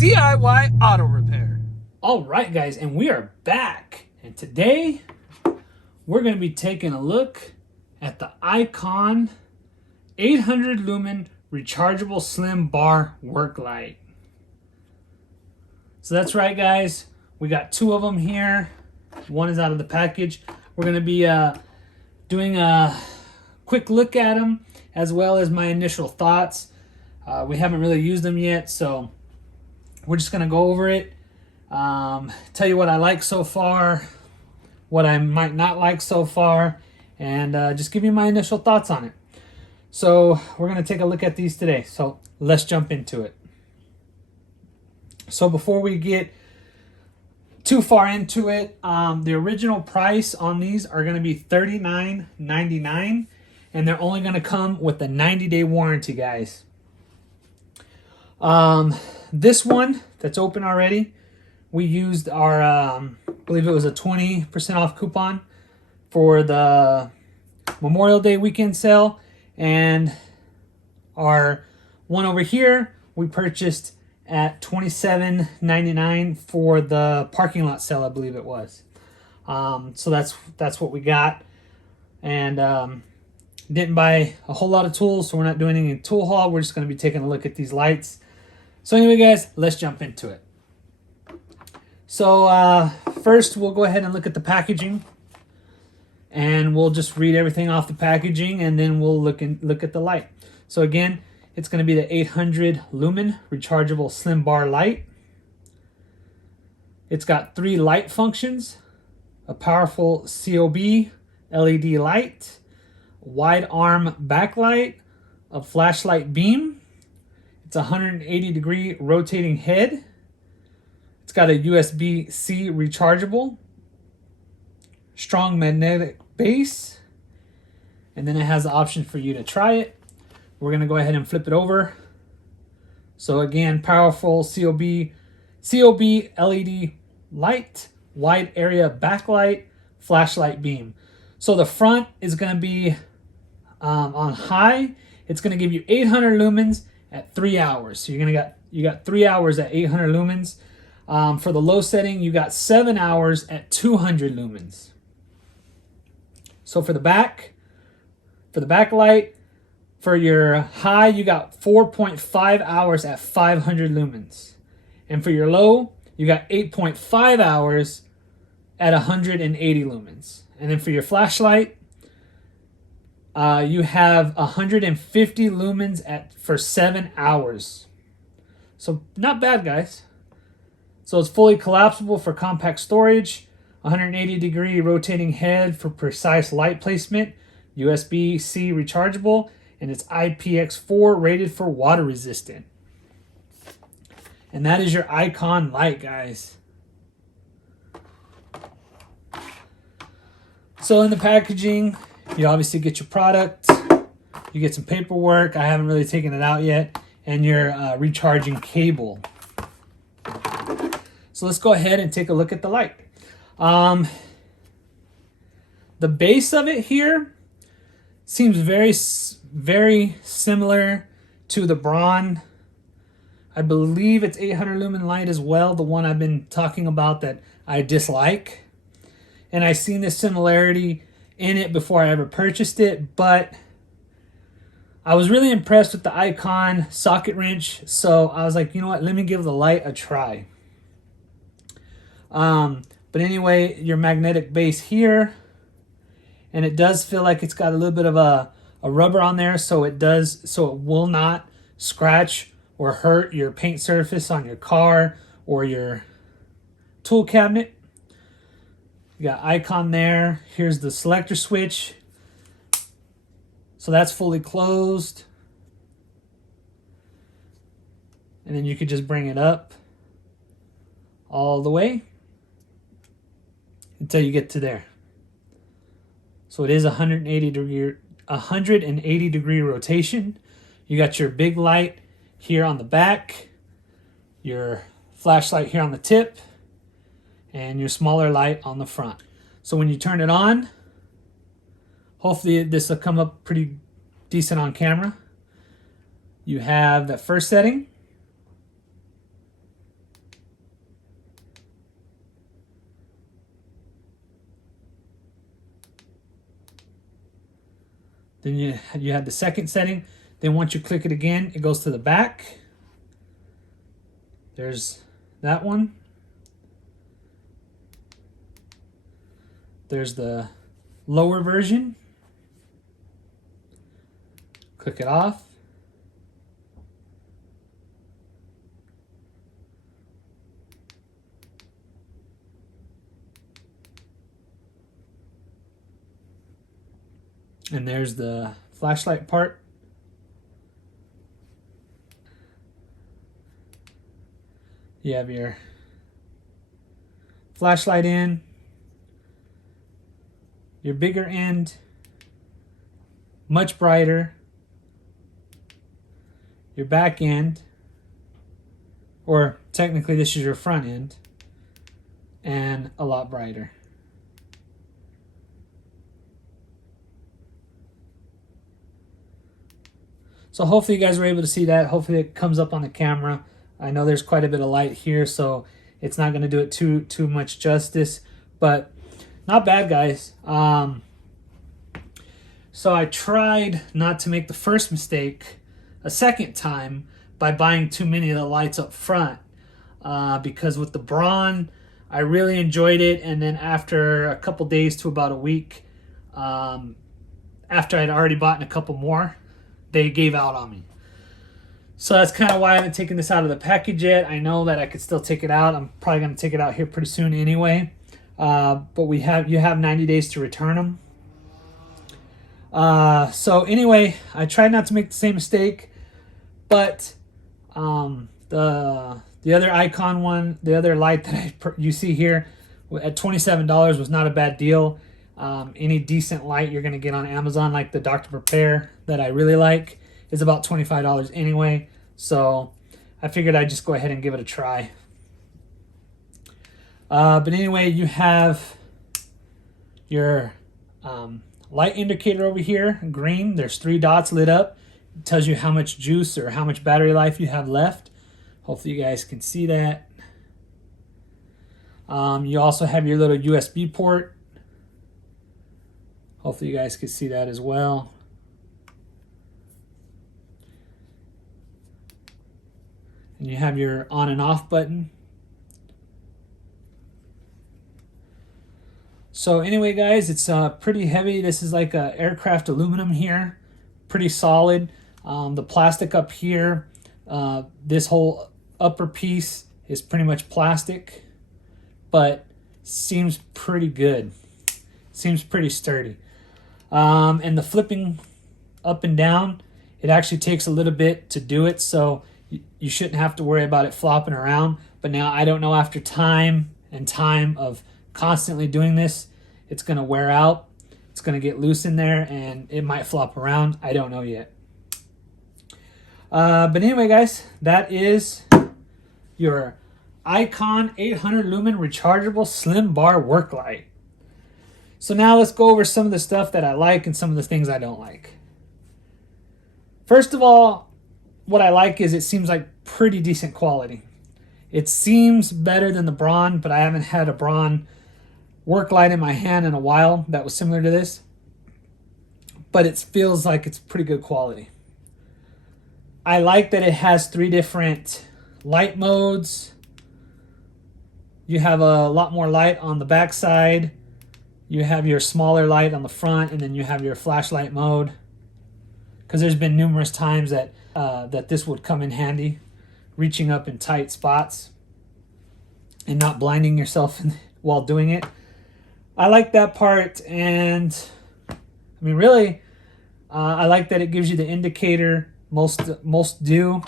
DIY auto repair. All right, guys, and we are back. And today we're going to be taking a look at the Icon 800 lumen rechargeable slim bar work light. So that's right, guys. We got two of them here. One is out of the package. We're going to be doing a quick look at them as well as my initial thoughts. We haven't really used them yet, so we're just going to go over it. Tell you what I like so far, what I might not like so far, and just give you my initial thoughts on it. So we're going to take a look at these today. So let's jump into it. So before we get too far into it, the original price on these are going to be $39.99, and they're only going to come with a 90-day warranty, guys. This one that's open already, we used our, I believe it was a 20% off coupon for the Memorial Day weekend sale. And our one over here, we purchased at $27.99 for the parking lot sale, I believe it was. So that's what we got. And didn't buy a whole lot of tools, so we're not doing any tool haul. We're just going to be taking a look at these lights. So anyway, guys, let's jump into it. So first, we'll go ahead and look at the packaging, and we'll just read everything off the packaging, and then we'll look at the light. So again, it's going to be the 800 lumen rechargeable slim bar light. It's got 3 light functions: a powerful COB LED light, wide arm backlight, a flashlight beam. It's a 180-degree rotating head. It's got a USB-C rechargeable, strong magnetic base, and then it has the option for you to try it. We're going to go ahead and flip it over. So again, powerful COB LED light, wide area backlight, flashlight beam. So the front is going to be on high. It's going to give you 800 lumens at 3 hours. So you got 3 hours at 800 lumens. For the low setting, you got 7 hours at 200 lumens. So for the backlight, for your high, you got 4.5 hours at 500 lumens. And for your low, you got 8.5 hours at 180 lumens. And then for your flashlight, you have 150 lumens for 7 hours. So not bad, guys. So it's fully collapsible for compact storage, 180-degree rotating head for precise light placement, USB-C rechargeable, and it's IPX4 rated for water resistant. And that is your Icon light, guys. So in the packaging, you obviously get your product, you get some paperwork. I haven't really taken it out yet, and your recharging cable. So let's go ahead and take a look at the light. The base of it here seems very similar to the Braun. I believe it's 800 lumen light as well, the one I've been talking about that I dislike. And I seen this similarity in it before I ever purchased it, but I was really impressed with the Icon socket wrench, so I was like, you know what, let me give the light a try. But anyway, your magnetic base here, and it does feel like it's got a little bit of a rubber on there, so it will not scratch or hurt your paint surface on your car or your tool cabinet. You got Icon there. Here's the selector switch. So that's fully closed. And then you could just bring it up all the way until you get to there. So it is 180 degree rotation. You got your big light here on the back, your flashlight here on the tip, and your smaller light on the front. So when you turn it on, hopefully this will come up pretty decent on camera. You have that first setting, Then you have the second setting. Then once you click it again, it goes to the back. There's that one. There's the lower version. Click it off. And there's the flashlight part. You have your flashlight in, your bigger end, much brighter, your back end, or technically this is your front end, and a lot brighter. So hopefully you guys were able to see that. Hopefully it comes up on the camera. I know there's quite a bit of light here, so it's not going to do it too much justice, but not bad, guys. So I tried not to make the first mistake a second time by buying too many of the lights up front, because with the Braun, I really enjoyed it, and then after a couple days to about a week, after I'd already bought a couple more, they gave out on me. So that's kind of why I haven't taken this out of the package yet. I know that I could still take it out. I'm probably going to take it out here pretty soon anyway. But you have 90 days to return them. So anyway, I tried not to make the same mistake, but the other icon one, the other light that you see here at $27 was not a bad deal. Any decent light you're going to get on Amazon, like the Dr. Prepare that I really like, is about $25 anyway. So I figured I'd just go ahead and give it a try. But anyway, you have your light indicator over here, green. There's 3 dots lit up. It tells you how much juice or how much battery life you have left. Hopefully you guys can see that. You also have your little USB port. Hopefully you guys can see that as well. And you have your on and off button. So anyway, guys, it's pretty heavy. This is like a aircraft aluminum here. Pretty solid. The plastic up here, this whole upper piece is pretty much plastic, but seems pretty good. Seems pretty sturdy. And the flipping up and down, it actually takes a little bit to do it, so you shouldn't have to worry about it flopping around. But now I don't know, after time and time of constantly doing this, it's going to wear out. It's going to get loose in there and it might flop around. I don't know yet. But anyway, guys, that is your Icon 800 lumen rechargeable slim bar work light. So now let's go over some of the stuff that I like and some of the things I don't like. First of all, what I like is it seems like pretty decent quality. It seems better than the Braun, but I haven't had a Braun work light in my hand in a while that was similar to this. But it feels like it's pretty good quality. I like that it has 3 different light modes. You have a lot more light on the back side. You have your smaller light on the front, and then you have your flashlight mode. Because there's been numerous times that that this would come in handy, reaching up in tight spots and not blinding yourself while doing it. I like that part, and I mean, really, I like that it gives you the indicator. Most do.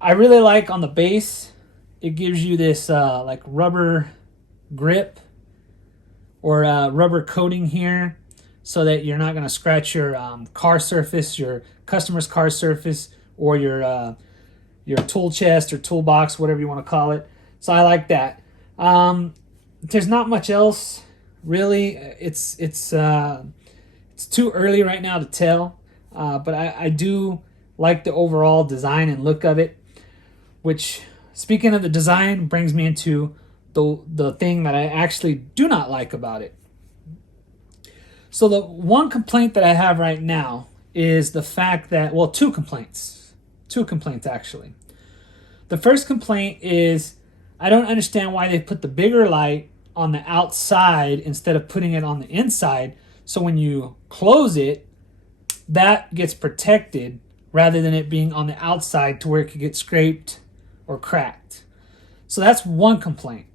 I really like on the base, it gives you this like rubber grip or rubber coating here, so that you're not going to scratch your car surface, your customer's car surface, or your tool chest or toolbox, whatever you want to call it. So I like that. There's not much else really. It's too early right now to tell, but I do like the overall design and look of it. Which, speaking of the design, brings me into the thing that I actually do not like about it. So the one complaint that I have right now is the fact that, well, two complaints actually. The first complaint is I don't understand why they put the bigger light on the outside instead of putting it on the inside. So when you close it, that gets protected rather than it being on the outside to where it could get scraped or cracked. So that's one complaint.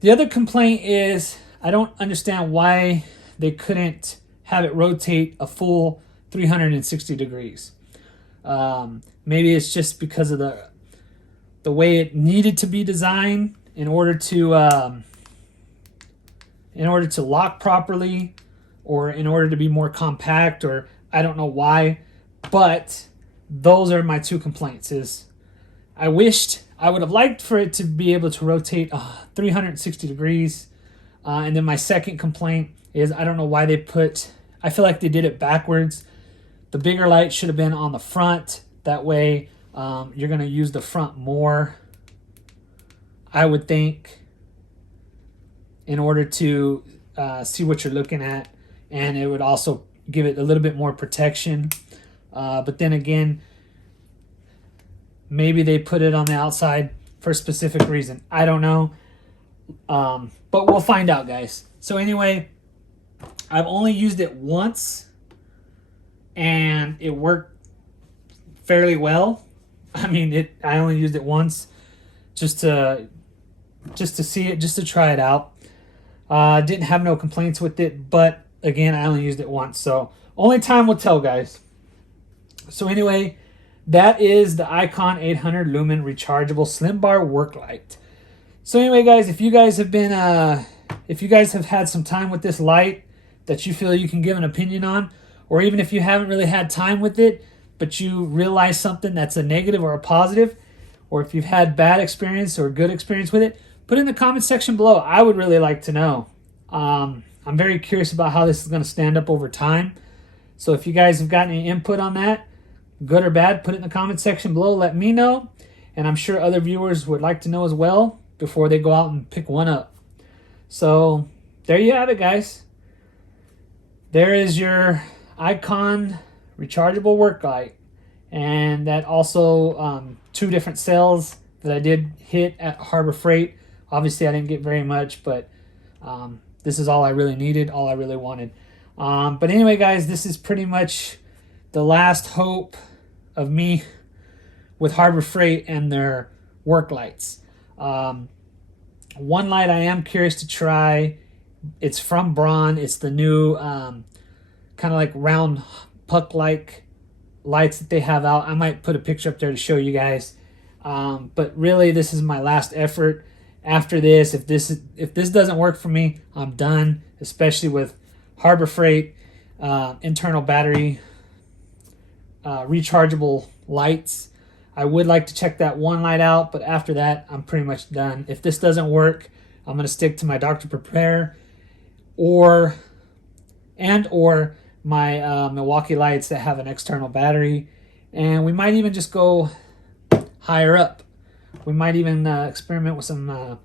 The other complaint is I don't understand why they couldn't have it rotate a full 360 degrees. Maybe it's just because of the way it needed to be designed in order to lock properly, or in order to be more compact, or I don't know why. But those are my two complaints. Is I would have liked for it to be able to rotate 360 degrees. And then my second complaint is I don't know why I feel like they did it backwards. The bigger light should have been on the front. That way you're going to use the front more, I would think, in order to see what you're looking at. And it would also give it a little bit more protection. But then again, maybe they put it on the outside for a specific reason. I don't know. But we'll find out, guys. So anyway, I've only used it once, and it worked fairly well. I mean, I only used it once just to see it, just to try it out. Didn't have no complaints with it, but again, I only used it once, so only time will tell, guys. So anyway, that is the Icon 800 Lumen Rechargeable Slim Bar Work Light. So anyway, guys, if you guys have had some time with this light that you feel you can give an opinion on, or even if you haven't really had time with it, but you realize something that's a negative or a positive, or if you've had bad experience or good experience with it, put it in the comment section below. I would really like to know. I'm very curious about how this is going to stand up over time. So if you guys have got any input on that, good or bad, put it in the comment section below. Let me know. And I'm sure other viewers would like to know as well before they go out and pick one up. So there you have it, guys. There is your Icon rechargeable work light. And that also two different sales that I did hit at Harbor Freight. Obviously, I didn't get very much, but this is all I really needed, all I really wanted. But anyway, guys, this is pretty much the last hope of me with Harbor Freight and their work lights. One light I am curious to try. It's from Braun. It's the new kind of like round puck-like lights that they have out. I might put a picture up there to show you guys. But really, this is my last effort. After this, if this doesn't work for me, I'm done. Especially with Harbor Freight internal battery rechargeable lights. I would like to check that one light out, but after that, I'm pretty much done. If this doesn't work, I'm going to stick to my Dr. Prepare or my Milwaukee lights that have an external battery. And we might even just go higher up. We might even experiment with some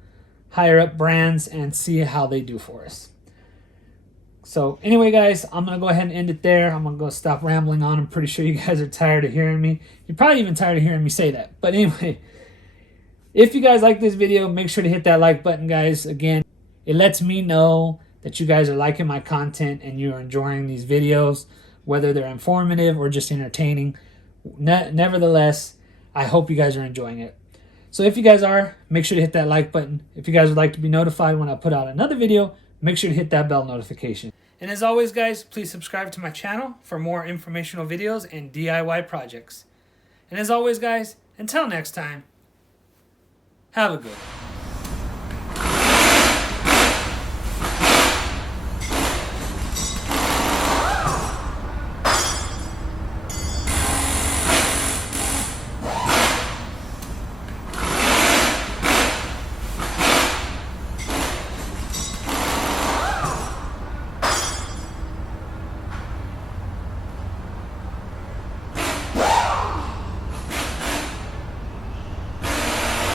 higher up brands and see how they do for us. So anyway, guys, I'm going to go ahead and end it there. I'm going to go stop rambling on. I'm pretty sure you guys are tired of hearing me. You're probably even tired of hearing me say that. But anyway, if you guys like this video, make sure to hit that like button, guys. Again, it lets me know that you guys are liking my content and you're enjoying these videos, whether they're informative or just entertaining. Nevertheless, I hope you guys are enjoying it. So if you guys are, make sure to hit that like button. If you guys would like to be notified when I put out another video, make sure to hit that bell notification. And as always, guys, please subscribe to my channel for more informational videos and DIY projects. And as always, guys, until next time, have a good one.